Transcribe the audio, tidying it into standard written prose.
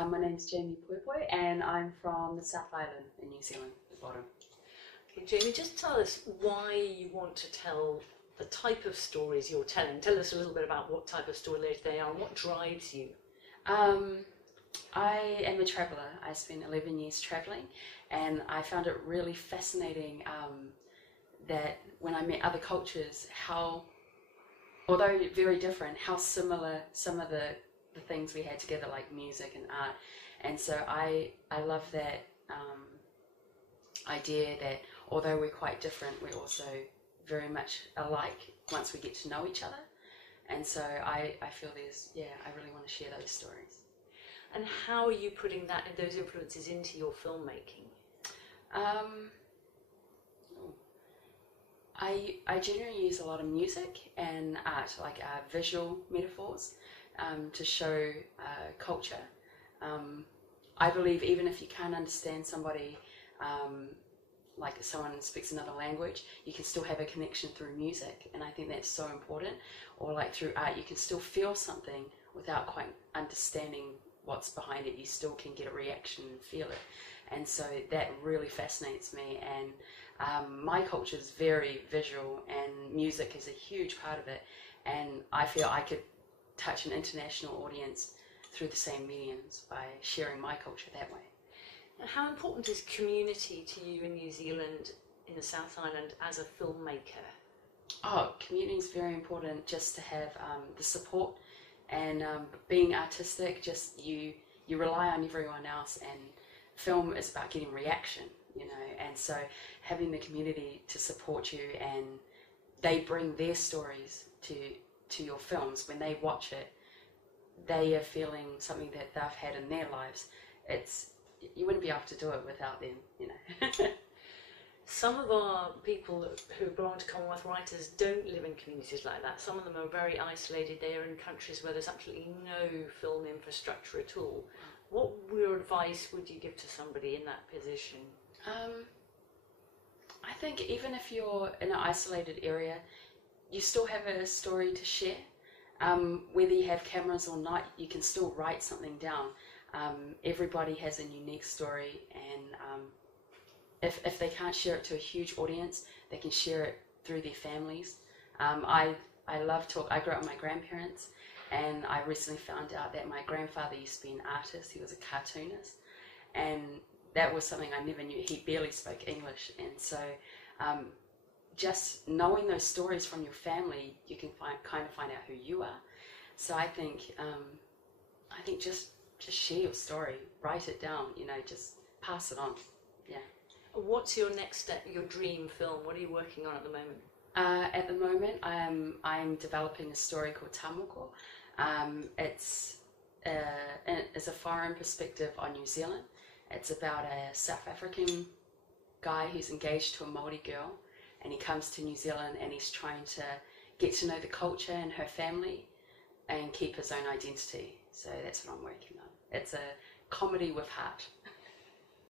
My name's Jaime Poipoi and I'm from the South Island in New Zealand, the bottom. Okay, Jamie, just tell us why you want to tell the type of stories you're telling. Tell us a little bit about what type of stories they are and what drives you. Um, I am a traveller. I spent 11 years travelling and I found it really fascinating that when I met other cultures, how, although very different, how similar some of the things we had together, like music and art. And so I love that idea that although we're quite different, we're also very much alike once we get to know each other. And so I feel I really want to share those stories. And how are you putting those influences into your filmmaking? Um, I generally use a lot of music and art, like visual metaphors, to show culture. I believe even if you can't understand somebody, like someone speaks another language, you can still have a connection through music, and I think that's so important. Or like through art, you can still feel something without quite understanding what's behind it. You still can get a reaction and feel it, and so that really fascinates me. And my culture is very visual, and music is a huge part of it. And I feel I could touch an international audience through the same mediums by sharing my culture that way. And how important is community to you in New Zealand, in the South Island, as a filmmaker? Oh, community is very important, just to have the support and being artistic. Just you rely on everyone else, and film is about getting reaction, and so having the community to support you, and they bring their stories to your films. When they watch it, they are feeling something that they've had in their lives. You wouldn't be able to do it without them. Some of our people who belong to Commonwealth writers don't live in communities like that. Some of them are very isolated. They are in countries where there's absolutely no film infrastructure at all. What your advice would you give to somebody in that position? I think even if you're in an isolated area, you still have a story to share. Whether you have cameras or not, you can still write something down. Everybody has a unique story, and if they can't share it to a huge audience, they can share it through their families. I love talk. I grew up with my grandparents, and I recently found out that my grandfather used to be an artist. He was a cartoonist, and that was something I never knew. He barely spoke English, and so just knowing those stories from your family, you can kind of find out who you are. So I think just share your story, write it down, just pass it on. Yeah. What's your next step, your dream film? What are you working on at the moment? At the moment, I'm developing a story called Tamoko. It's a foreign perspective on New Zealand. It's about a South African guy who's engaged to a Māori girl, and he comes to New Zealand and he's trying to get to know the culture and her family and keep his own identity. So that's what I'm working on. It's a comedy with heart.